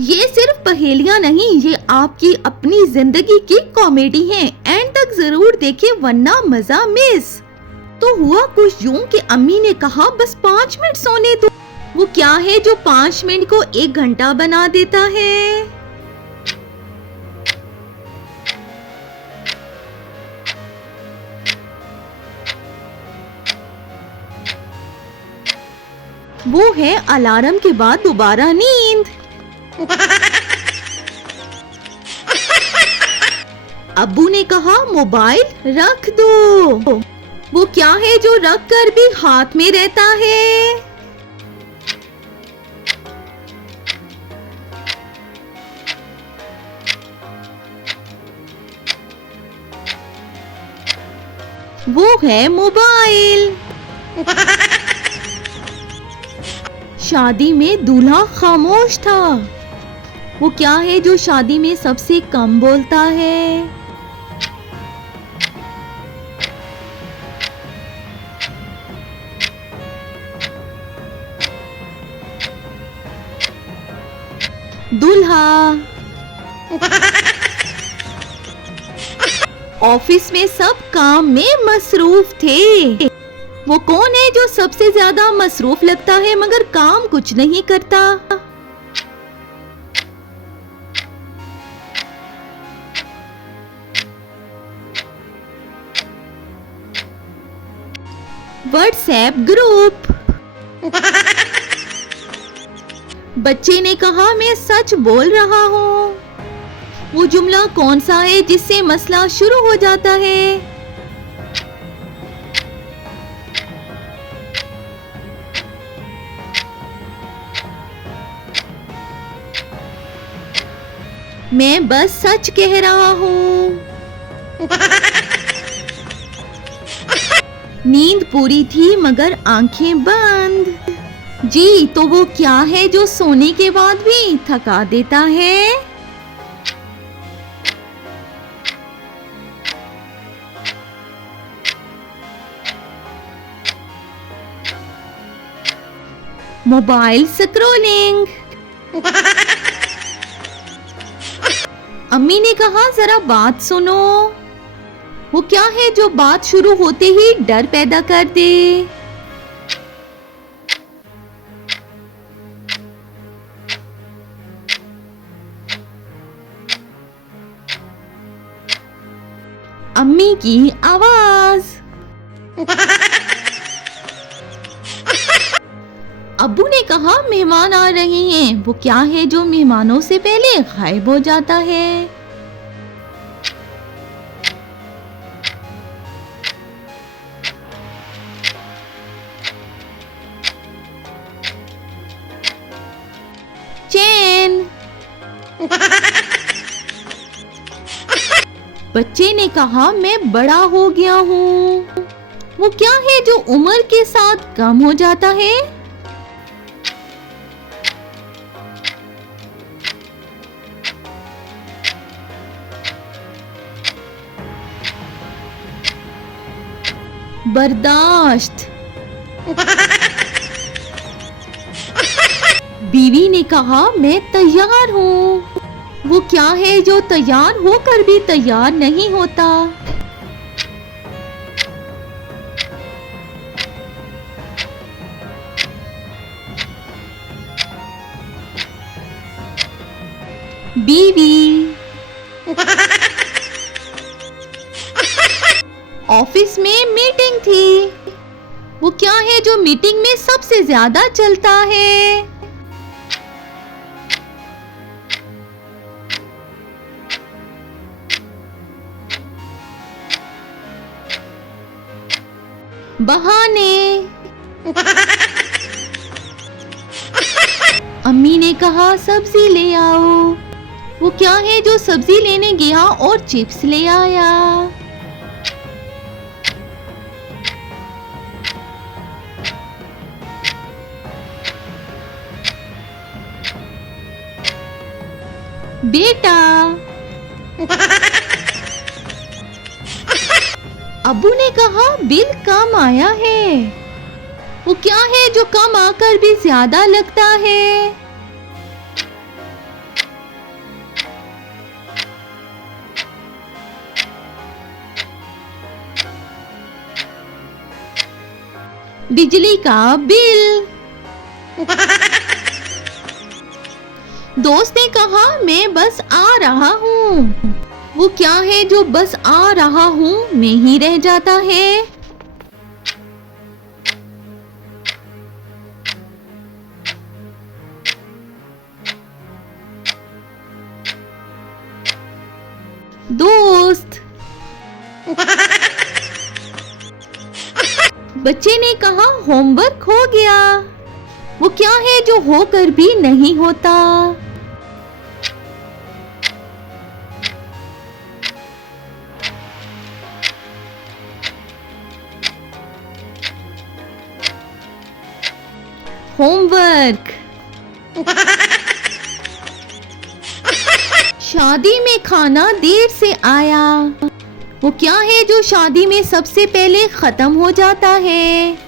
ये सिर्फ पहेलियां नहीं, ये आपकी अपनी जिंदगी की कॉमेडी है। एंड तक जरूर देखें वरना मजा मिस। तो हुआ कुछ यूं कि अम्मी ने कहा बस 5 मिनट सोने दो। वो क्या है जो 5 मिनट को 1 घंटा बना देता है? वो है अलार्म के बाद दोबारा नींद। अब्बू ने कहा मोबाइल रख दो। वो क्या है जो रख कर भी हाथ में रहता है? वो है मोबाइल। शादी में दूल्हा खामोश था। वो क्या है जो शादी में सबसे कम बोलता है? दूल्हा। ऑफिस में सब काम में मसरूफ थे। वो कौन है जो सबसे ज्यादा मसरूफ लगता है मगर काम कुछ नहीं करता? WhatsApp group. बच्चे ने कहा मैं सच बोल रहा हूँ। वो जुमला कौन सा है जिससे मसला शुरू हो जाता है? मैं बस सच कह रहा हूँ। नींद पूरी थी मगर आंखें बंद। जी, तो वो क्या है जो सोने के बाद भी थका देता है? Mobile scrolling. अम्मी ने कहा जरा बात सुनो। वो क्या है जो बात शुरू होते ही डर पैदा कर दे? अम्मी की आवाज। अब्बू ने कहा मेहमान आ रहे हैं। वो क्या है जो मेहमानों से पहले गायब हो जाता है? चैन। बच्चे ने कहा मैं बड़ा हो गया हूँ। वो क्या है जो उम्र के साथ कम हो जाता है? बर्दाश्त। बीवी ने कहा मैं तैयार हूँ। वो क्या है जो तैयार होकर भी तैयार नहीं होता? बीवी। ऑफिस में मीटिंग थी। वो क्या है जो मीटिंग में सबसे ज्यादा चलता है? बहाने। अम्मी ने कहा सब्जी ले आओ। वो क्या है जो सब्जी लेने गया और चिप्स ले आया? बेटा। अब्बू ने कहा बिल कम आया है। वो क्या है जो कम आकर भी ज्यादा लगता है? बिजली का बिल। दोस्त ने कहा मैं बस आ रहा हूँ। वो क्या है जो बस आ रहा हूँ में ही रह जाता है? दोस्त। बच्चे ने कहा होमवर्क हो गया। वो क्या है जो होकर भी नहीं होता? होमवर्क। शादी में खाना देर से आया। वो क्या है जो शादी में सबसे पहले खत्म हो जाता है?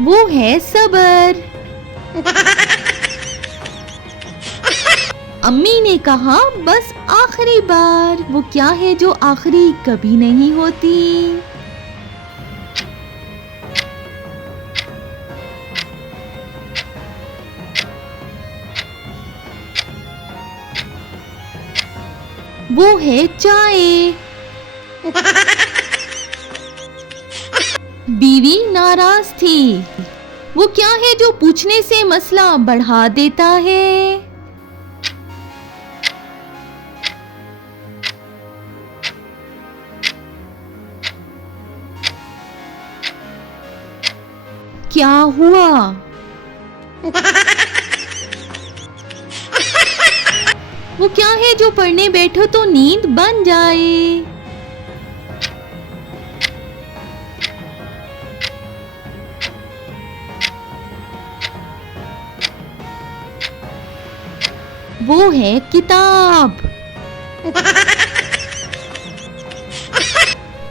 वो है सब्र। अम्मी ने कहा बस आखिरी बार। वो क्या है जो आखिरी कभी नहीं होती? वो है चाय। बीवी नाराज थी। वो क्या है जो पूछने से मसला बढ़ा देता है? क्या हुआ? वो क्या है जो पढ़ने बैठो तो नींद बन जाए? वो है किताब।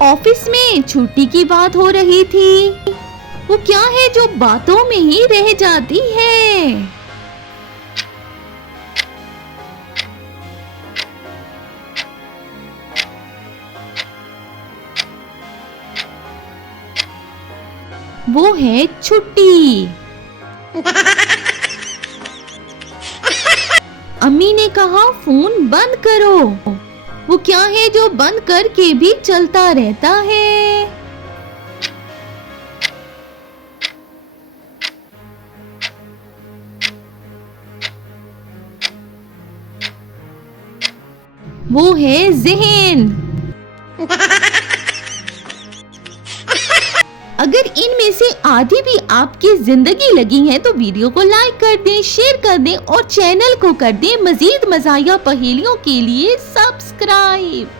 ऑफिस में छुट्टी की बात हो रही थी। वो क्या है जो बातों में ही रह जाती है? वो है छुट्टी। अम्मी ने कहा फोन बंद करो। वो क्या है जो बंद करके भी चलता रहता है? वो है ज़हन। अगर इनमें से आधी भी आपकी जिंदगी लगी है तो वीडियो को लाइक कर दें, शेयर कर दें और चैनल को कर दें मजीद मज़ाहिया पहेलियों के लिए सब्सक्राइब।